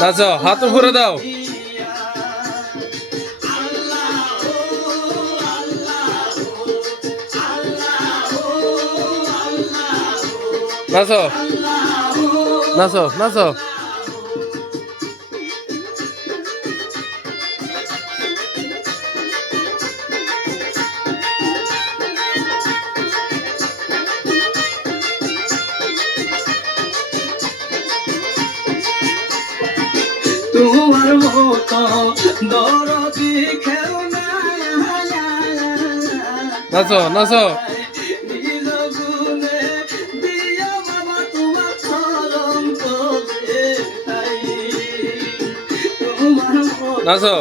নাচো, হাত উপরে দাও। নাচো, নাচো, নাচো। তোমার মতো দরদি খেও না, নাচো, নাচো। নিজ গুণে দিয়া মামা তোমার চরণ তলে তাই। তোমার মতো নাচো।